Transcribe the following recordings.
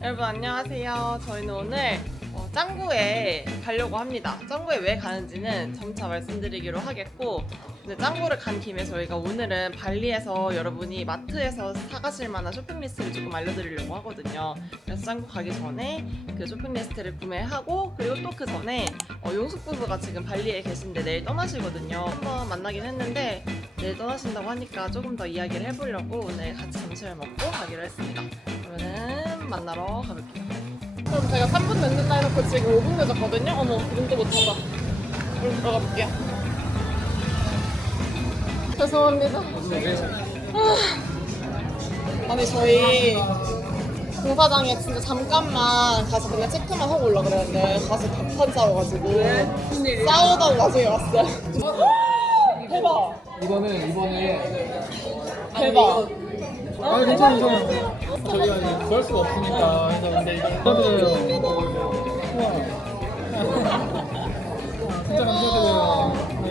여러분 안녕하세요. 저희는 오늘 짱구에 가려고 합니다. 짱구에 왜 가는지는 점차 말씀드리기로 하겠고, 근데 짱구를 간 김에 저희가 오늘은 발리에서 여러분이 마트에서 사가실 만한 쇼핑 리스트를 조금 알려드리려고 하거든요. 그래서 짱구 가기 전에 그 쇼핑 리스트를 구매하고, 그리고 또 그 전에 용숙 부부가 지금 발리에 계신데 내일 떠나시거든요. 한번 만나긴 했는데 내일 떠나신다고 하니까 조금 더 이야기를 해보려고 오늘 같이 점심을 먹고 가기로 했습니다. 그러면은 만나러 가볼게요. 그럼 제가 3분 늦는다 해놓고 지금 5분 늦었거든요? 어머, 눈도 못 찾아. 그럼 들어가 볼게요. 죄송합니다. 아니, 저희 공사장에 진짜 잠깐만 가서 그냥 체크만 하고 올라 그랬는데 가서 답판 싸워가지고 싸우다가 나중에 왔어요. 대박! 이번에 대박! 괜찮아요. 저희가 이제 구할 수가 없으니까 해서 근데 이거 감사드려요. 우와. 진짜 감사드려요. 네.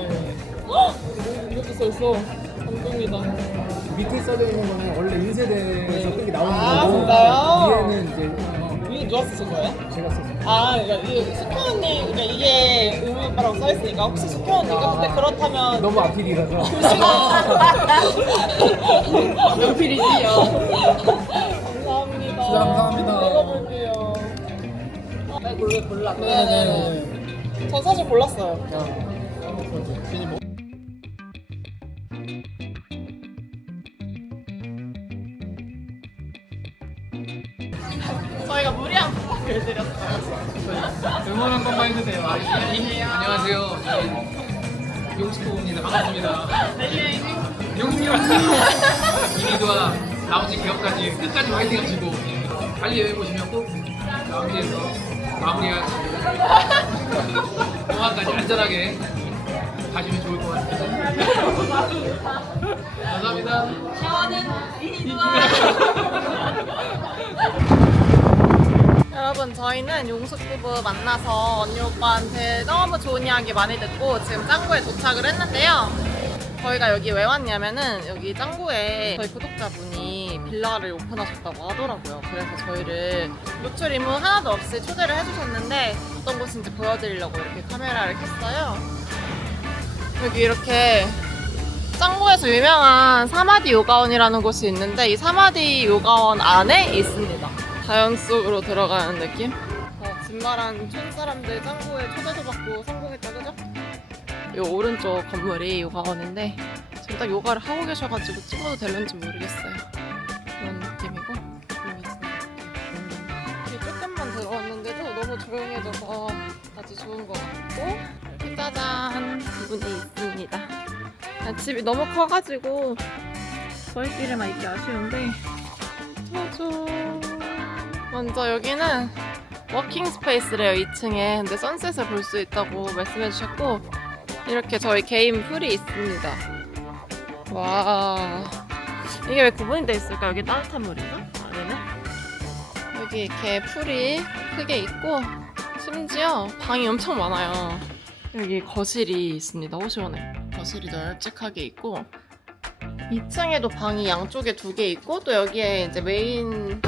이것도 써있어. 감동이다. 밑에 써져 있는 거는 원래 인쇄대에서 끄기 나오는 아, 거고 진짜요? 위에는 이제 이게 누가 쓰신 거예요? 제가 썼어요. 아, 그러니까 이게 숙현 언니, 그러니까 이게 의무오빠라고 써있으니까 혹시 숙현 언니가 근데 그렇다면 너무 앞일이라서 연필이지요. 감사합니다. 진짜 감사합니다. 읽어볼게요. 네, 골랐네. 네네네. 전 사실 골랐어요. 괜히 뭐 저희가 무리한 부탁을 드렸어요. 응원 한 번만 해주세요. 안녕하세요. 용수입니다. 반갑습니다. 용수입니다. 이리드와 나머지 기업까지 끝까지 화이팅 하시고 빨리 여행 오시면 꼭 마무리해서 마무리할 공항까지 안전하게 가시면 좋을 것 같습니다. 감사합니다. 여러분, 저희는 용숙 부부 만나서 언니 오빠한테 너무 좋은 이야기 많이 듣고 지금 짱구에 도착을 했는데요. 저희가 여기 왜 왔냐면은 여기 짱구에 저희 구독자분이 빌라를 오픈하셨다고 하더라고요. 그래서 저희를 노출 임무 하나도 없이 초대를 해주셨는데 어떤 곳인지 보여드리려고 이렇게 카메라를 켰어요. 여기 이렇게 짱구에서 유명한 사마디 요가원이라는 곳이 있는데 이 사마디 요가원 안에 있습니다. 자연 속으로 들어가는 느낌? 진말한 촌 사람들 짱구에 초대도 받고 성공했다, 그죠? 이 오른쪽 건물이 요가원인데 지금 딱 요가를 하고 계셔가지고 찍어도 될런지 모르겠어요. 그런 느낌이고 여기 조금만 들어왔는데도 너무 조용해져서 아주 좋은 것 같고 이렇게 짜잔 부분이 있습니다. 집이 너무 커가지고 저희끼리만 있기 아쉬운데 짜잔. 먼저 여기는 워킹 스페이스래요. 2층에. 근데 선셋을 볼 수 있다고 말씀해 주셨고 이렇게 저희 개인 풀이 있습니다. 와, 이게 왜 구분이 돼 있을까? 여기 따뜻한 물인가? 아니네. 여기 이렇게 풀이 크게 있고 심지어 방이 엄청 많아요. 여기 거실이 있습니다. 오 시원해. 거실이 널찍하게 있고 2층에도 방이 양쪽에 2개 있고 또 여기에 이제 메인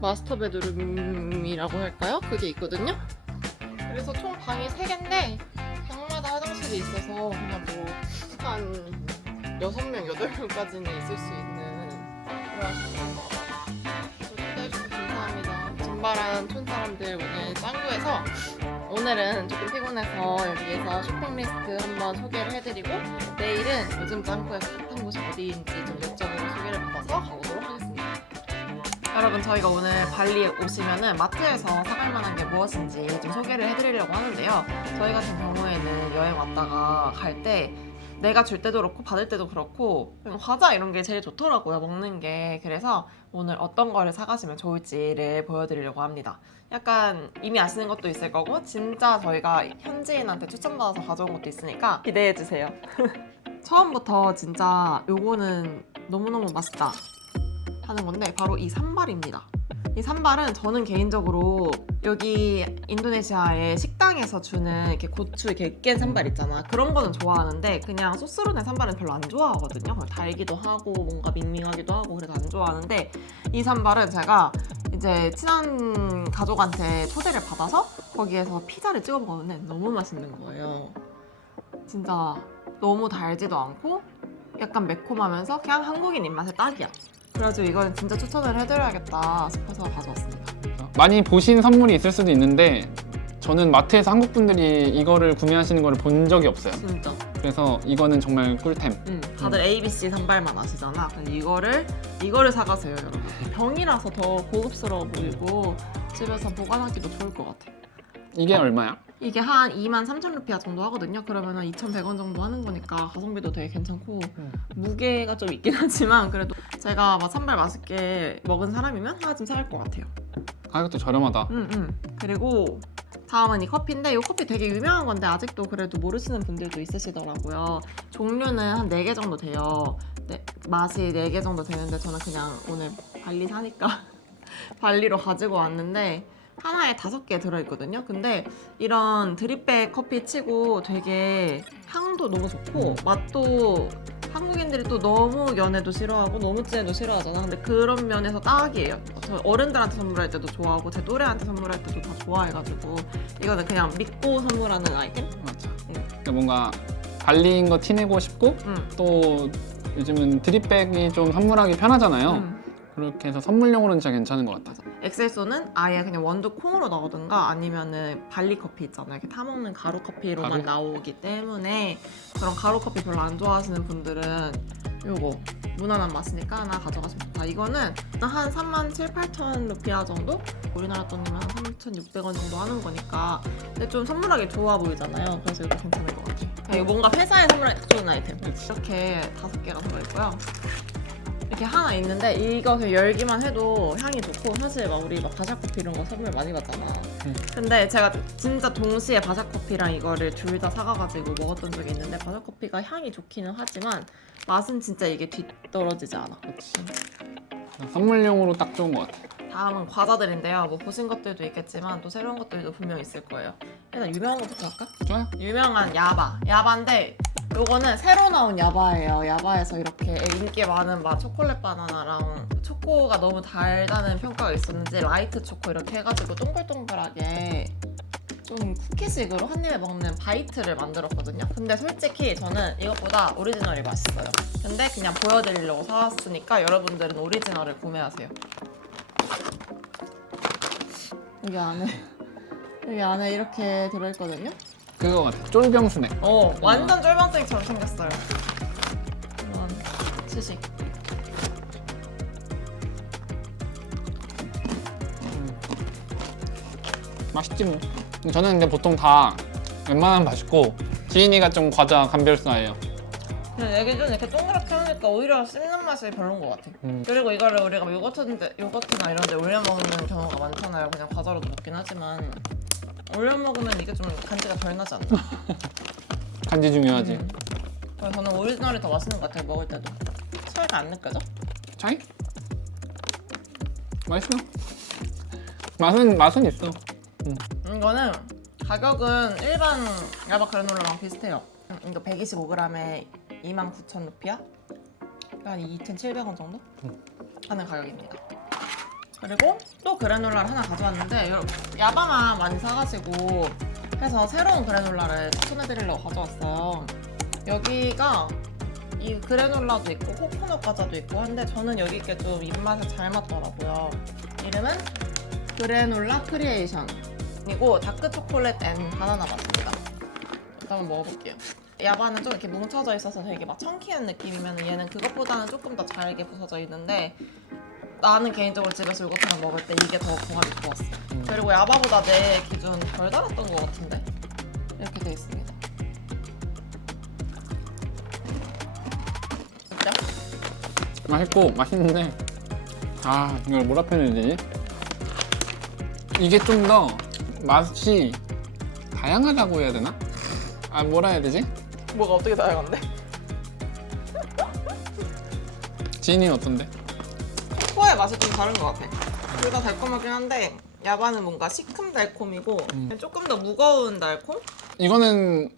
마스터 베드룸이라고 할까요? 그게 있거든요. 그래서 총 방이 3개인데 방마다 화장실이 있어서 그냥 뭐 한 6명, 8명까지는 있을 수 있는 그런 초대해주셔서 감사합니다. 진발한 촌 사람들 오늘 짱구에서 오늘은 조금 피곤해서 여기에서 쇼핑 리스트 한번 소개를 해드리고 내일은 요즘 짱구에서 핫한 곳이 어디인지 좀 내적으로 소개를 받아서 가보도록 하겠습니다. 여러분, 저희가 오늘 발리에 오시면은 마트에서 사갈 만한 게 무엇인지 좀 소개를 해드리려고 하는데요. 저희 같은 경우에는 여행 왔다가 갈 때 내가 줄 때도 그렇고 받을 때도 그렇고 과자 이런 게 제일 좋더라고요, 먹는 게. 그래서 오늘 어떤 거를 사가시면 좋을지를 보여드리려고 합니다. 약간 이미 아시는 것도 있을 거고 진짜 저희가 현지인한테 추천받아서 가져온 것도 있으니까 기대해주세요. 처음부터 진짜 요거는 너무너무 맛있다 하는 건데 바로 이 산발입니다. 이 산발은 저는 개인적으로 여기 인도네시아의 식당에서 주는 이렇게 고추 이렇게 깬 산발 있잖아. 그런 거는 좋아하는데 그냥 소스로 낸 산발은 별로 안 좋아하거든요. 달기도 하고 뭔가 밍밍하기도 하고 그래서 안 좋아하는데 이 산발은 제가 이제 친한 가족한테 초대를 받아서 거기에서 피자를 찍어 먹었는데 너무 맛있는 거예요. 진짜 너무 달지도 않고 약간 매콤하면서 그냥 한국인 입맛에 딱이야. 그래가지고 이건 진짜 추천을 해드려야겠다 싶어서 가져왔습니다. 많이 보신 선물이 있을 수도 있는데 저는 마트에서 한국 분들이 이거를 구매하시는 걸 본 적이 없어요. 진짜. 그래서 이거는 정말 꿀템. 다들 ABC 산발만 아시잖아. 근데 이거를 사가세요, 여러분. 병이라서 더 고급스러워 보이고 집에서 보관하기도 좋을 것 같아. 이게 얼마야? 이게 한 23,000루피아 정도 하거든요. 그러면 한 2,100원 정도 하는 거니까 가성비도 되게 괜찮고 무게가 좀 있긴 하지만 그래도 제가 막 산발 맛있게 먹은 사람이면 하나쯤 살 것 같아요. 가격도 저렴하다. 그리고 다음은 이 커피인데 이 커피 되게 유명한 건데 아직도 그래도 모르시는 분들도 있으시더라고요. 종류는 한 4개 정도 돼요. 맛이 4개 정도 되는데 저는 그냥 오늘 발리 사니까 발리로 가지고 왔는데 하나에 5개 들어있거든요. 근데 이런 드립백 커피 치고 되게 향도 너무 좋고 맛도 한국인들이 또 너무 연해도 싫어하고 너무 진해도 싫어하잖아. 근데 그런 면에서 딱이에요. 저 어른들한테 선물할 때도 좋아하고 제 또래한테 선물할 때도 다 좋아해가지고 이거는 그냥 믿고 선물하는 아이템? 맞아. 그러니까 뭔가 발리인 거 티내고 싶고 또 요즘은 드립백이 좀 선물하기 편하잖아요. 그렇게 해서 선물용으로는 진짜 괜찮은 것 같아. 엑셀소는 아예 그냥 원두 콩으로 나오든가 아니면은 발리 커피 있잖아요. 이렇게 타먹는 가루 커피로만 가루? 나오기 때문에 그런 가루 커피 별로 안 좋아하시는 분들은 요거 무난한 맛이니까 하나 가져가시면 좋다. 이거는 한 37,000 루피아 정도? 우리나라 돈이면 한 3,600원 정도 하는 거니까 근데 좀 선물하기 좋아 보이잖아요. 그래서 이거 괜찮은 것 같아요. 이거 뭔가 회사에 선물하기 딱 좋은 아이템. 이렇게 5개가 들어있고요. 이렇게 하나 있는데 이거 그냥 열기만 해도 향이 좋고 사실 막 우리 막 바샤커피 이런 거 선물 많이 받잖아. 근데 제가 진짜 동시에 바샤커피랑 이거를 둘 다 사가가지고 먹었던 적이 있는데 바샤커피가 향이 좋기는 하지만 맛은 진짜 이게 뒤떨어지지 않아. 그렇지. 선물용으로 딱 좋은 것 같아. 다음은 과자들인데요. 뭐 보신 것들도 있겠지만 또 새로운 것들도 분명 있을 거예요. 일단 유명한 것부터 할까? 좋아요. 유명한 야바인데 요거는 새로 나온 야바예요. 야바에서 이렇게 인기 많은 막 초콜릿 바나나랑 초코가 너무 달다는 평가가 있었는지 라이트 초코 이렇게 해가지고 동글동글하게 좀 쿠키식으로 한 입에 먹는 바이트를 만들었거든요. 근데 솔직히 저는 이것보다 오리지널이 맛있어요. 근데 그냥 보여드리려고 사왔으니까 여러분들은 오리지널을 구매하세요. 여기 안에 이렇게 들어있거든요. 그거 같아. 쫄병 스낵. 완전 쫄병땡이처럼 생겼어요. 이런 시식. 맛있지 뭐. 저는 근데 보통 다 웬만하면 맛있고 지인이가 좀 과자 감별사예요. 근데 이게 좀 이렇게 동그랗게 하니까 오히려 씹는 맛이 별로인 것 같아. 그리고 이거를 우리가 요거트나 이런 데 올려 먹는 경우가 많잖아요. 그냥 과자로도 먹긴 하지만 올려 먹으면 이게 좀 간지가 덜 나지 않나? 간지 중요하지. 그래서 저는 오리지널이 더 맛있는 것 같아요. 먹을 때도. 차이가 안 느껴져? 차이? 맛있어. 맛은 있어. 이거는 가격은 일반 야바 그래놀라랑 비슷해요. 이거 125g에 29,000 루피아? 한 2,700원 정도? 하는 가격입니다. 그리고 또 그래놀라를 하나 가져왔는데 야바만 많이 사가지고 해서 새로운 그래놀라를 추천해드리려고 가져왔어요. 여기가 이 그래놀라도 있고 코코넛 과자도 있고 한데 저는 여기 게 좀 입맛에 잘 맞더라고요. 이름은 그래놀라 크리에이션 이고 다크 초콜릿 앤 바나나 맛입니다. 일단 한번 먹어볼게요. 야바는 좀 이렇게 뭉쳐져 있어서 되게 막 청키한 느낌이면 얘는 그것보다는 조금 더 잘게 부서져 있는데 나는 개인적으로 집에서 요거트랑 먹을 때 이게 더 궁합이 좋았어. 그리고 야바보다 내 기준 덜 달았던 것 같은데 이렇게 돼 있습니다. 진짜? 맛있고 맛있는데 이걸 뭐라 표현해야 되지? 이게 좀 더 맛이 다양하다고 해야 되나? 뭐라 해야 되지? 뭐가 어떻게 다양한데? 지인이는 어떤데? 코코아의 맛이 좀 다른 것 같아. 둘 다 달콤하긴 한데 야바는 뭔가 시큼달콤이고 조금 더 무거운 달콤? 이거는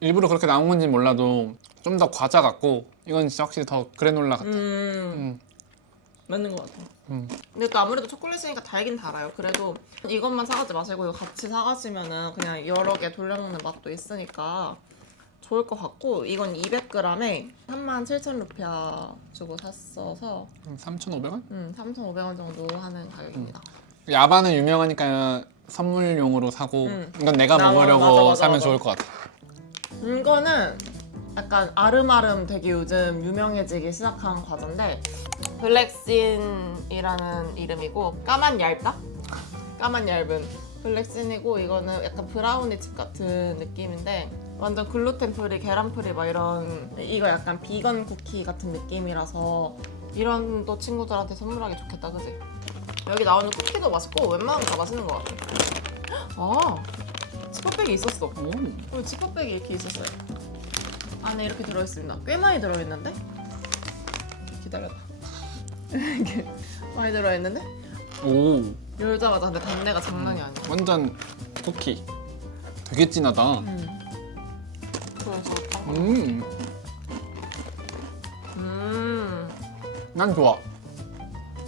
일부러 그렇게 나온 건지 몰라도 좀 더 과자 같고 이건 진짜 확실히 더 그래놀라 같아. 맞는 것 같아. 음. 근데 또 아무래도 초콜릿이니까 달긴 달아요. 그래도 이것만 사가지 마시고 이거 같이 사가시면은 그냥 여러 개 돌려먹는 맛도 있으니까 좋을 것 같고, 이건 200g에 37,000루피아 주고 샀어서 3,500원? 3,500원 정도 하는 가격입니다. 야바는 유명하니까 선물용으로 사고 이건 내가 맞아, 먹으려고 맞아, 사면 맞아. 좋을 것 같아. 이거는 약간 아름아름 되게 요즘 유명해지기 시작한 과자인데, 블랙신이라는 이름이고, 까만 얇다? 까만 얇은 블랙신이고, 이거는 약간 브라우니 칩 같은 느낌인데 완전 글루텐 프리, 계란 프리 막 이런, 이거 약간 비건 쿠키 같은 느낌이라서 이런 또 친구들한테 선물하기 좋겠다, 그지? 여기 나오는 쿠키도 맛있고 웬만하면 다 맛있는 것 같아. 아, 지퍼백이 있었어. 오. 지퍼백이 이렇게 있었어요. 안에 이렇게 들어있습니다. 꽤 많이 들어있는데? 기다려봐. 이렇게 많이 들어있는데? 오. 열자마자 근데 단내가 장난이 아니야. 완전 쿠키. 되게 진하다. 그래서 난 좋아.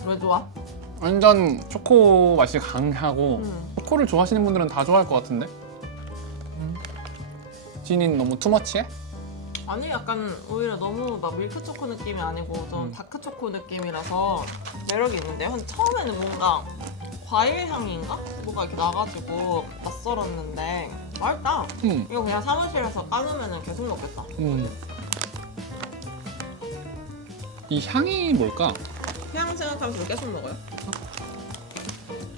왜 좋아? 완전 초코 맛이 강하고 초코를 좋아하시는 분들은 다 좋아할 것 같은데? 지닌 너무 투머치해? 아니, 약간 오히려 너무 막 밀크 초코 느낌이 아니고 좀 다크 초코 느낌이라서 매력이 있는데, 근데 처음에는 뭔가 과일 향인가? 뭐가 이렇게 나가지고 낯설었는데 맛있다. 이거 그냥 사무실에서 까놓으면 계속 먹겠다. 이 향이 뭘까? 향 생각하면서 계속 먹어요.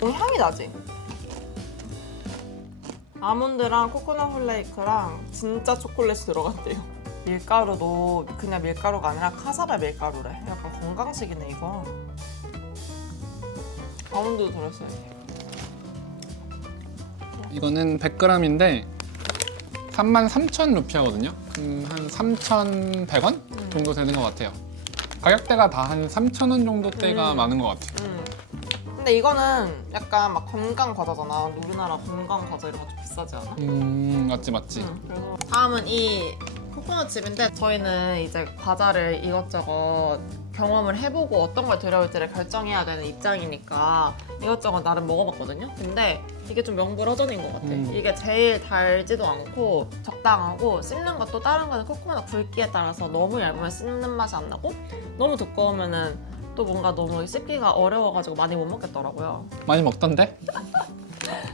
향이 나지? 아몬드랑 코코넛 플레이크랑 진짜 초콜릿이 들어갔대요. 밀가루도 그냥 밀가루가 아니라 카사바 밀가루래. 약간 건강식이네 이거. 아몬드도 들었어요. 이거는 100g인데 33,000루피아거든요. 한 3,100원 정도 되는 것 같아요. 가격대가 다 한 3,000원 정도대가 많은 것 같아요. 근데 이거는 약간 막 건강 과자잖아. 우리나라 건강 과자 이런 거 좀 비싸지 않아? 맞지 맞지. 그래서 다음은 이 코코넛 칩인데, 저희는 이제 과자를 이것저것 경험을 해보고 어떤 걸 들여올지를 결정해야 되는 입장이니까 이것저것 나름 먹어봤거든요. 근데 이게 좀 명불허전인 것 같아. 이게 제일 달지도 않고 적당하고, 씹는 것도 다른 거는 코코넛 굵기에 따라서 너무 얇으면 씹는 맛이 안 나고, 너무 두꺼우면은 또 뭔가 너무 씹기가 어려워가지고 많이 못 먹겠더라고요. 많이 먹던데?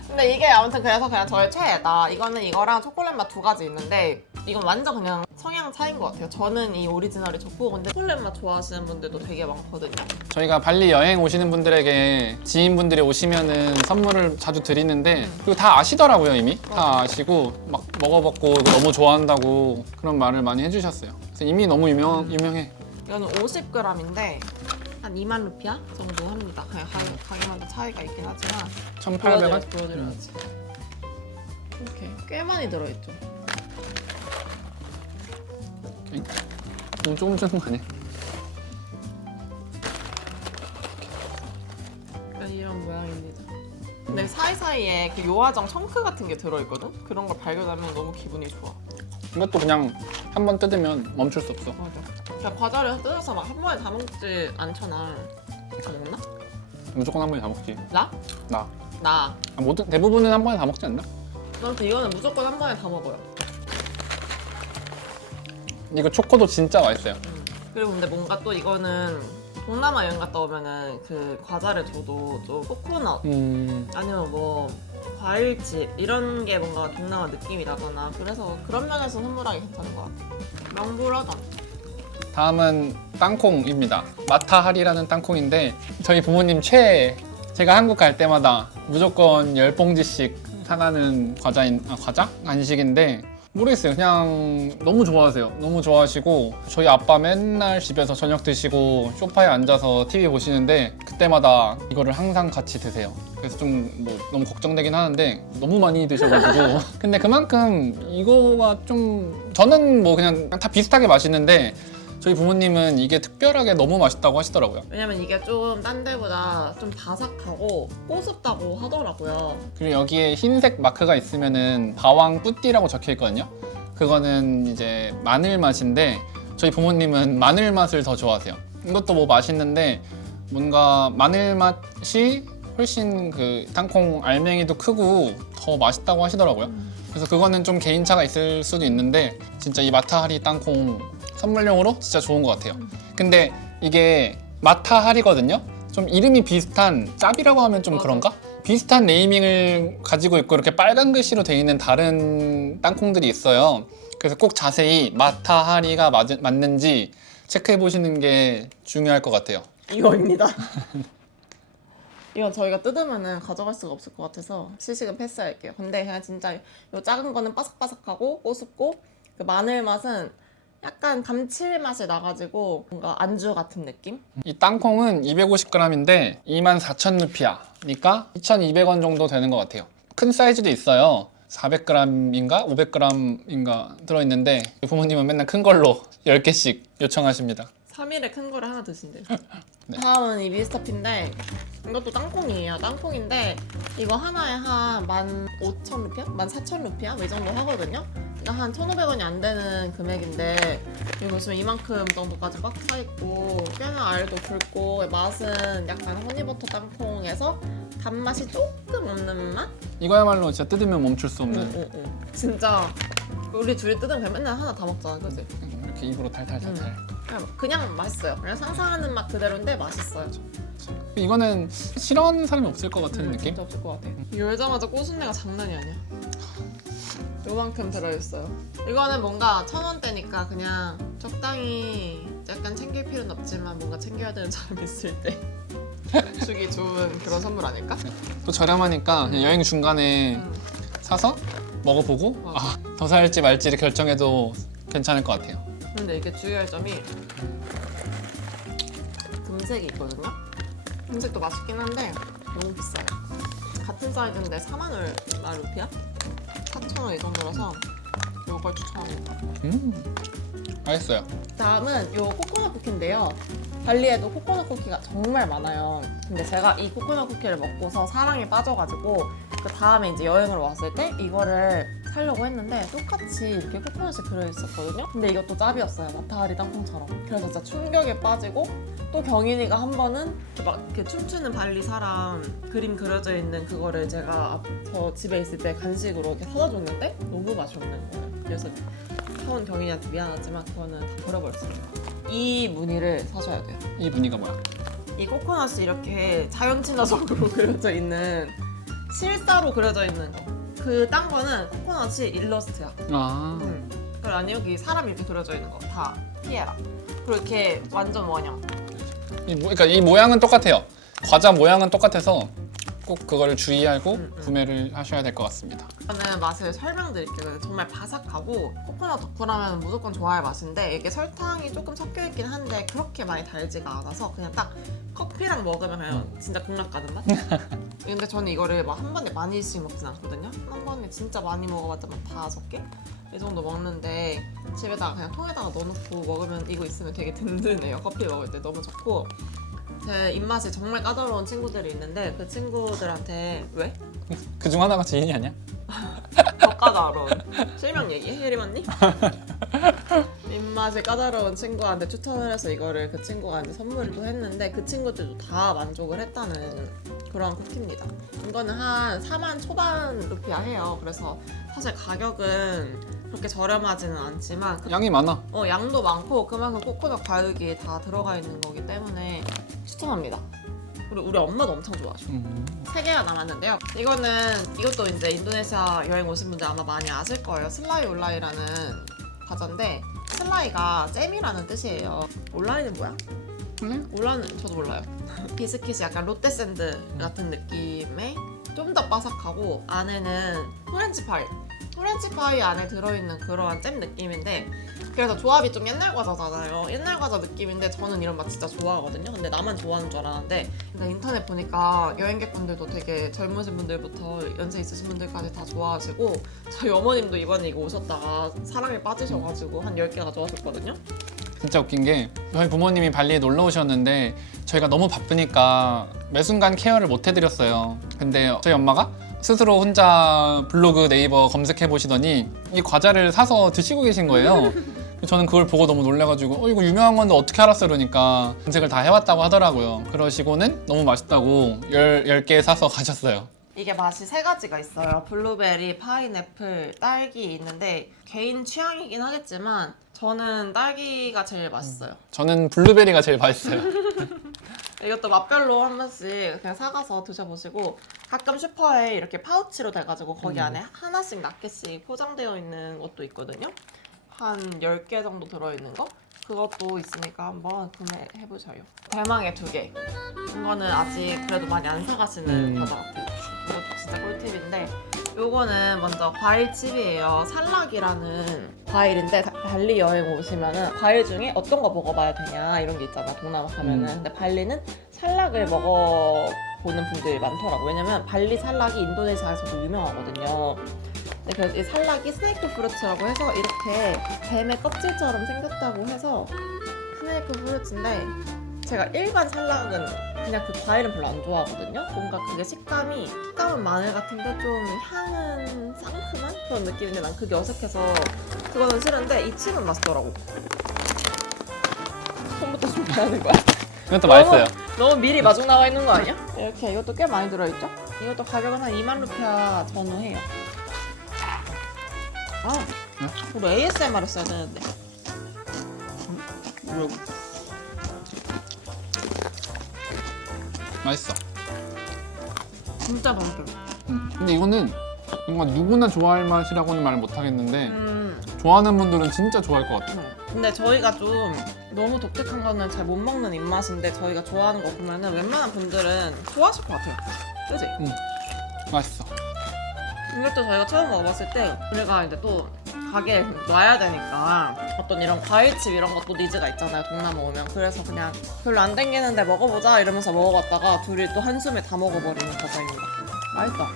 근데 이게 아무튼 그래서 그냥 저의 최애다. 이거는 이거랑 초콜릿 맛 두 가지 있는데, 이건 완전 그냥 성향 차이인 것 같아요. 저는 이 오리지널이 좋고, 근데 초콜릿 맛 좋아하시는 분들도 되게 많거든요. 저희가 발리 여행 오시는 분들에게 지인분들이 오시면은 선물을 자주 드리는데, 그리고 다 아시더라고요. 이미 다 아시고 막 먹어봤고 너무 좋아한다고 그런 말을 많이 해주셨어요. 그래서 이미 너무 유명해. 이거는 50g인데 한 2만 루피아 정도 합니다. 그냥 가격마다 차이가 있긴 하지만 1,800원? 보여드려야지. 이렇게 꽤 많이 들어있죠. 너무 조금 주는 거 아니야? 약간 이런 모양입니다. 근데 사이사이에 그 요화정 청크 같은 게 들어있거든? 그런 걸 발견하면 너무 기분이 좋아. 이것도 그냥 한 번 뜯으면 멈출 수 없어. 맞아. 그냥 과자를 뜯어서 막 한 번에 다 먹지 않잖아. 다 먹나? 무조건 한 번에 다 먹지. 나? 나. 나. 모든 대부분은 한 번에 다 먹지 않나? 아무튼 이거는 무조건 한 번에 다 먹어요. 이거 초코도 진짜 맛있어요. 그리고 근데 뭔가 또 이거는 동남아 여행 갔다 오면은 그 과자를 줘도 좀 코코넛 아니면 뭐 과일칩 이런 게 뭔가 동남아 느낌이 나잖아. 그래서 그런 면에서 선물하기 괜찮은 것 같아. 명불허전. 다음은 땅콩입니다. 마타하리라는 땅콩인데 저희 부모님 최애. 제가 한국 갈 때마다 무조건 10봉지씩 사가는 과자? 안식인데 모르겠어요. 그냥 너무 좋아하세요. 너무 좋아하시고 저희 아빠 맨날 집에서 저녁 드시고 소파에 앉아서 TV 보시는데 그때마다 이거를 항상 같이 드세요. 그래서 좀 뭐 너무 걱정되긴 하는데 너무 많이 드셔가지고 근데 그만큼 이거가 좀 저는 뭐 그냥 다 비슷하게 맛있는데 저희 부모님은 이게 특별하게 너무 맛있다고 하시더라고요. 왜냐면 이게 좀 딴 데보다 좀 바삭하고 꼬숩다고 하더라고요. 그리고 여기에 흰색 마크가 있으면은 바왕 뿌띠라고 적혀 있거든요. 그거는 이제 마늘 맛인데 저희 부모님은 마늘 맛을 더 좋아하세요. 이것도 뭐 맛있는데 뭔가 마늘 맛이 훨씬 그 땅콩 알맹이도 크고 더 맛있다고 하시더라고요. 그래서 그거는 좀 개인차가 있을 수도 있는데 진짜 이 마타하리 땅콩 선물용으로 진짜 좋은 것 같아요. 근데 이게 마타하리거든요. 좀 이름이 비슷한 짭이라고 하면 좀 맞아. 그런가? 비슷한 네이밍을 가지고 있고 이렇게 빨간 글씨로 돼 있는 다른 땅콩들이 있어요. 그래서 꼭 자세히 마타하리가 맞는지 체크해 보시는 게 중요할 것 같아요. 이거입니다. 이건 저희가 뜯으면은 가져갈 수가 없을 것 같아서 시식은 패스할게요. 근데 그냥 진짜 요 작은 거는 바삭바삭하고 꼬숩고 그 마늘 맛은 약간 감칠맛이 나가지고 뭔가 안주 같은 느낌? 이 땅콩은 250g인데 24,000루피아니까 2,200원 정도 되는 것 같아요. 큰 사이즈도 있어요. 400g인가 500g인가 들어있는데 부모님은 맨날 큰 걸로 10개씩 요청하십니다. 3일에 큰 거를 하나 드신대요. 네. 다음은 이 미스터피인데 이것도 땅콩이에요. 땅콩인데 이거 하나에 한 15,000루피아? 14,000루피아? 이 정도 하거든요. 그러니까 한 1,500원이 안 되는 금액인데 여기 보시면 이만큼 정도까지 꽉 차있고 꽤나 알도 굵고 맛은 약간 허니버터 땅콩에서 단맛이 조금 없는 맛? 이거야말로 진짜 뜯으면 멈출 수 없는 진짜 우리 둘이 뜯으면 그냥 맨날 하나 다 먹잖아, 그치? 이렇게 입으로 탈탈탈탈. 그냥 맛있어요. 그냥 상상하는 맛 그대로인데 맛있어요. 이거는 싫어하는 사람이 없을 것 같은 느낌? 진짜 없을 것 같아. 열자마자 꼬순내가 장난이 아니야. 요만큼 들어있어요. 이거는 뭔가 1,000원대니까 그냥 적당히 약간 챙길 필요는 없지만 뭔가 챙겨야 되는 사람 있을 때 주기 좋은 그런 선물 아닐까? 또 저렴하니까 그냥 여행 중간에 사서 먹어보고 맞아. 더 살지 말지를 결정해도 괜찮을 것 같아요. 근데 이게 주의할 점이 금색이 있거든요? 금색도 맛있긴 한데 너무 비싸요. 같은 사이즈인데 4만 얼마 루피아? 4,000원 이 정도라서 이걸 추천합니다. 맛있어요. 다음은 요 코코넛 쿠키인데요. 발리에도 코코넛 쿠키가 정말 많아요. 근데 제가 이 코코넛 쿠키를 먹고서 사랑에 빠져가지고 그 다음에 이제 여행을 왔을 때 이거를 사려고 했는데 똑같이 이렇게 코코넛이 들어있었거든요. 근데 이것도 짭이었어요. 마타하리 땅콩처럼. 그래서 진짜 충격에 빠지고 또 경인이가 한 번은 막 이렇게 춤추는 발리 사람 그림 그려져 있는 그거를 제가 저 집에 있을 때 간식으로 이렇게 사다 줬는데 너무 맛이 없는 거예요. 그래서 사온 경인이한테 미안하지만 그거는 다 버려버렸습니다. 이 무늬를 사셔야 돼요. 이 무늬가 뭐야? 이 코코넛이 이렇게 자연 친화적으로 그려져 있는 실사로 그려져 있는 거. 그 딴 거는 코코넛이 일러스트야. 그리고 아니 여기 사람 이렇게 그려져 있는 거 다 피에라. 그리고 이렇게 완전 원형. 그러니까 이 모양은 똑같아요. 과자 모양은 똑같아서 꼭 그거를 주의하고 구매를 하셔야 될 것 같습니다. 저는 맛을 설명드릴게요. 정말 바삭하고 코코넛 덕후라면 무조건 좋아할 맛인데 이게 설탕이 조금 섞여 있긴 한데 그렇게 많이 달지가 않아서 그냥 딱 커피랑 먹으면 그냥 진짜 극락 가는 맛? 근데 저는 이거를 막 한 번에 많이씩 먹진 않거든요. 한 번에 진짜 많이 먹어봤자 막 5개? 이 정도 먹는데 집에다가 그냥 통에다가 넣어놓고 먹으면 이거 있으면 되게 든든해요. 커피 먹을 때 너무 좋고 제 입맛이 정말 까다로운 친구들이 있는데 그 친구들한테 왜? 그중 하나가 지인이 아니야? 더 까다로운 실명 얘기해? 혜림 언니? 입맛이 까다로운 친구한테 추천을 해서 이거를 그 친구가 이제 선물도 했는데 그 친구들도 다 만족을 했다는 그런 쿠키입니다. 이거는 한 4만 초반 루피아 해요. 그래서 사실 가격은 그렇게 저렴하지는 않지만 양이 많아. 양도 많고 그만큼 코코넛 과육이 다 들어가 있는 거기 때문에 추천합니다. 그리고 우리 엄마도 엄청 좋아하셔. 3개가 남았는데요. 이것도 이제 인도네시아 여행 오신 분들 아마 많이 아실 거예요. 슬라이 올라이라는 과자인데 슬라이가 잼이라는 뜻이에요. 올라이는 뭐야? 올라이는 저도 몰라요. 비스킷이 약간 롯데샌드 같은 느낌의 좀 더 바삭하고 안에는 프렌치 파이 안에 들어있는 그러한 잼 느낌인데 그래서 조합이 좀 옛날 과자잖아요. 옛날 과자 느낌인데 저는 이런 맛 진짜 좋아하거든요. 근데 나만 좋아하는 줄 알았는데 근데 인터넷 보니까 여행객분들도 되게 젊으신 분들부터 연세 있으신 분들까지 다 좋아하시고 저희 어머님도 이번에 이거 오셨다가 사랑에 빠지셔가지고 한 10개 가져가셨거든요. 진짜 웃긴 게 저희 부모님이 발리에 놀러 오셨는데 저희가 너무 바쁘니까 매 순간 케어를 못 해드렸어요. 근데 저희 엄마가 스스로 혼자 블로그 네이버 검색해 보시더니 이 과자를 사서 드시고 계신 거예요. 저는 그걸 보고 너무 놀래가지고 이거 유명한 건데 어떻게 알았어? 그러니까 검색을 다 해봤다고 하더라고요. 그러시고는 너무 맛있다고 10개 사서 가셨어요. 이게 맛이 세 가지가 있어요. 블루베리, 파인애플, 딸기 있는데 개인 취향이긴 하겠지만 저는 딸기가 제일 맛있어요. 저는 블루베리가 제일 맛있어요. 이것도 맛별로 한 번씩 그냥 사가서 드셔보시고 가끔 슈퍼에 이렇게 파우치로 돼가지고 거기 안에 하나씩 낱 개씩 포장되어 있는 것도 있거든요. 한 10개 정도 들어있는 거? 그것도 있으니까 한번 구매해보셔요. 대망의 2개. 이거는 아직 그래도 많이 안 사가시는 과자 같아요. 이것도 진짜 꿀팁인데 요거는 먼저 과일칩이에요. 살락이라는 과일인데 발리 여행 오시면은 과일 중에 어떤 거 먹어봐야 되냐 이런 게 있잖아 동남아 가면은. 근데 발리는 살락을 먹어보는 분들이 많더라고. 왜냐면 발리 살락이 인도네시아에서도 유명하거든요. 근데 그래서 이 살락이 스네이크 프루츠라고 해서 이렇게 뱀의 껍질처럼 생겼다고 해서 스네이크 프루츠인데 제가 일반 살락은 그냥 그 과일은 별로 안 좋아하거든요. 뭔가 그게 식감은 마늘 같은데 좀 향은 상큼한 그런 느낌인데 난 그게 어색해서 그거는 싫은데 이 칩은 맛있더라고. 처음부터 준비하는 거야. 이것도 맛있어요. 너무 미리 마중 나와 있는 거 아니야? 이렇게 이것도 꽤 많이 들어있죠? 이것도 가격은 한 2만 루피아 전후해요. 아, 우리 ASMR 했어야 되는데. 맛있어. 진짜 맛있어. 근데 이거는 뭔가 누구나 좋아할 맛이라고는 말 못하겠는데 좋아하는 분들은 진짜 좋아할 것 같아요. 근데 저희가 좀 너무 독특한 거는 잘 못 먹는 입맛인데 저희가 좋아하는 거 보면은 웬만한 분들은 좋아하실 것 같아요. 그지? 맛있어. 이것도 저희가 처음 먹어봤을 때 우리가 이제 또 가게에 놔야 되니까 어떤 이런 과일칩 이런 것도 니즈가 있잖아요 동남아 오면. 그래서 그냥 별로 안 땡기는데 먹어보자 이러면서 먹어봤다가 둘이 또 한숨에 다 먹어버리는 과자입니다. 맛있다.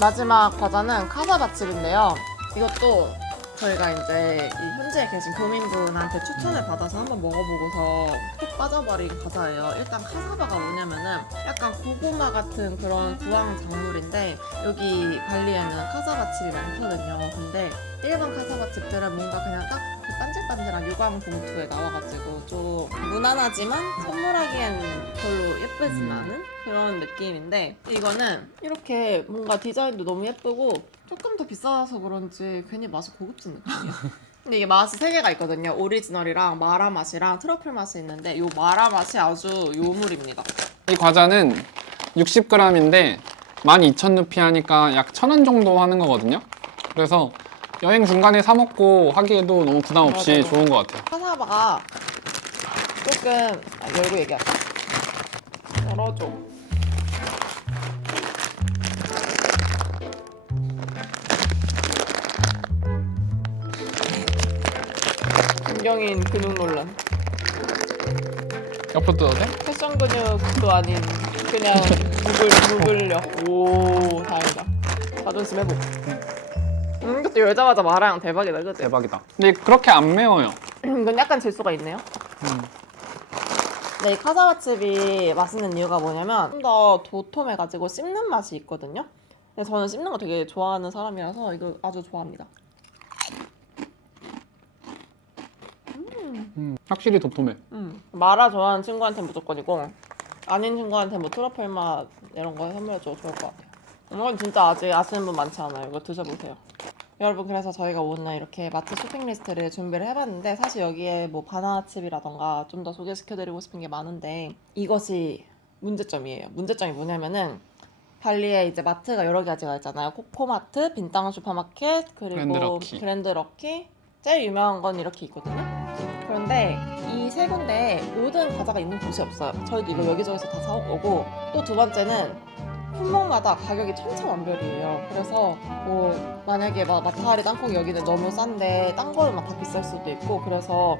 마지막 과자는 카사바칩인데요. 이것도 저희가 이제 이 현지에 계신 교민분한테 추천을 받아서 한번 먹어보고서 푹 빠져버린 과자예요. 일단 카사바가 뭐냐면은 약간 고구마 같은 그런 구황 작물인데 여기 발리에는 카사바칩이 많거든요. 근데 일반 카사바칩들은 뭔가 그냥 딱 그 반질반질한 유광 봉투에 나와가지고 좀 무난하지만 선물하기엔 별로 예쁘진 않은 그런 느낌인데 이거는 이렇게 뭔가 디자인도 너무 예쁘고 조금 더 비싸서 그런지 괜히 맛이 고급진 느낌이야. 근데 이게 맛이 3개가 있거든요. 오리지널이랑 마라 맛이랑 트러플 맛이 있는데 이 마라 맛이 아주 요물입니다. 이 과자는 60g인데 12,000루피 하니까 약 1,000원 정도 하는 거거든요. 그래서 여행 중간에 사 먹고 하기에도 너무 부담 없이 맞아요. 좋은 것 같아요. 카사바가 조금 열고 얘기할까? 열어줘. 김경인 근육 논란. 옆으로 뜯어도 돼? 패션 근육도 아닌 그냥 무글력. 오 다행이다. 자존심 회복. 이것도 열자마자 마라향 대박이다, 그치? 대박이다. 근데 그렇게 안 매워요. 이건 약간 질소가 있네요. 근데 이 카사바칩이 맛있는 이유가 뭐냐면 좀 더 도톰해가지고 씹는 맛이 있거든요. 근데 저는 씹는 거 되게 좋아하는 사람이라서 이거 아주 좋아합니다. 확실히 도톰해. 마라 좋아하는 친구한테는 무조건이고 아닌 친구한테 뭐 트러플 맛 이런 거 선물해줘도 좋을 것 같아요. 이건 진짜 아직 아시는 분 많지 않아요. 이거 드셔보세요. 여러분 그래서 저희가 오늘 이렇게 마트 쇼핑 리스트를 준비를 해봤는데 사실 여기에 뭐 바나나칩이라던가 좀 더 소개시켜드리고 싶은 게 많은데 이것이 문제점이에요. 문제점이 뭐냐면은 발리에 이제 마트가 여러 가지가 있잖아요. 코코마트, 빈땅 슈퍼마켓, 그리고 그랜드럭키 제일 유명한 건 이렇게 있거든요. 그런데 이 세 군데 모든 과자가 있는 곳이 없어요. 저희도 이거 여기저기서 다 사온 거고 또 두 번째는 품목마다 가격이 천차만별이에요. 그래서 뭐 만약에 막 마타하리 땅콩 여기는 너무 싼데 딴 거는 막 다 비쌀 수도 있고 그래서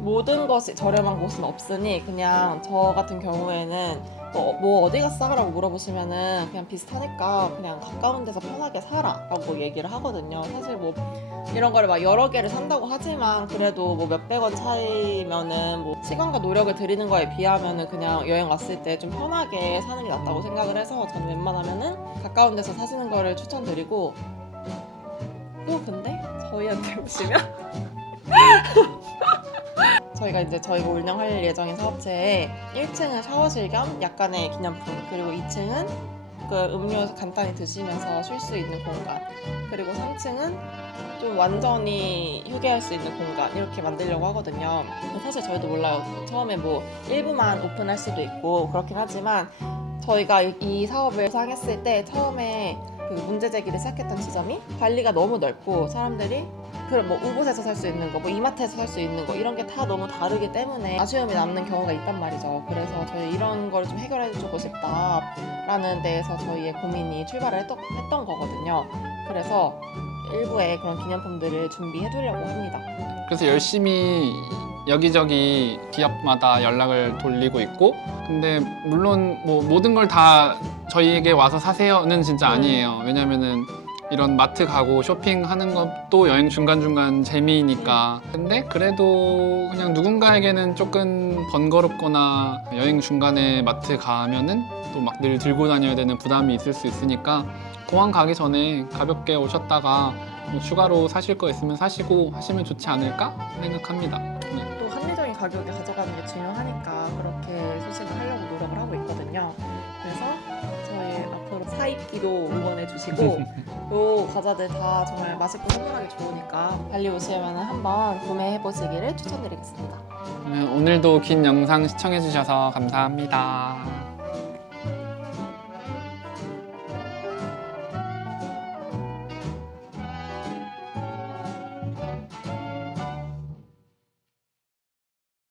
모든 것이 저렴한 곳은 없으니 그냥 저 같은 경우에는 뭐 어디가 싸라고 물어보시면은 그냥 비슷하니까 그냥 가까운 데서 편하게 사라 라고 얘기를 하거든요. 사실 뭐 이런 거를 막 여러 개를 산다고 하지만 그래도 뭐 몇백 원 차이면은 뭐 시간과 노력을 들이는 거에 비하면은 그냥 여행 왔을 때 좀 편하게 사는 게 낫다고 생각을 해서 저는 웬만하면은 가까운 데서 사시는 거를 추천드리고 또 근데 저희한테 오시면 저희가 이제 저희가 운영할 예정인 사업체에 1층은 샤워실 겸 약간의 기념품, 그리고 2층은 그 음료 간단히 드시면서 쉴 수 있는 공간, 그리고 3층은 좀 완전히 휴게할 수 있는 공간, 이렇게 만들려고 하거든요. 사실 저희도 몰라요. 처음에 뭐 일부만 오픈할 수도 있고 그렇긴 하지만 저희가 이 사업을 구상했을 때 처음에 그 문제 제기를 시작했던 지점이 관리가 너무 넓고 사람들이 그런 뭐 우붓에서 살 수 있는 거, 뭐 이마트에서 살 수 있는 거 이런 게 다 너무 다르기 때문에 아쉬움이 남는 경우가 있단 말이죠. 그래서 저희 이런 걸 좀 해결해주고 싶다라는 데에서 저희의 고민이 출발을 했던 거거든요. 그래서 일부의 그런 기념품들을 준비해두려고 합니다. 그래서 열심히 여기저기 기업마다 연락을 돌리고 있고, 근데 물론 뭐 모든 걸 다 저희에게 와서 사세요는 진짜 아니에요. 왜냐면은 이런 마트 가고 쇼핑하는 것도 여행 중간중간 재미니까. 근데 그래도 그냥 누군가에게는 조금 번거롭거나 여행 중간에 마트 가면은 또 막 늘 들고 다녀야 되는 부담이 있을 수 있으니까 공항 가기 전에 가볍게 오셨다가 뭐 추가로 사실 거 있으면 사시고 하시면 좋지 않을까 생각합니다. 네. 또 합리적인 가격에 가져가는 게 중요하니까 그렇게 소식을 하려고 노력을 하고 있거든요. 그래서 저희 앞으로 사입기도 응원해 주시고 요 과자들 다 정말 맛있고 선물하기 좋으니까 발리 오시면 한번 구매해 보시기를 추천드리겠습니다. 오늘도 긴 영상 시청해 주셔서 감사합니다.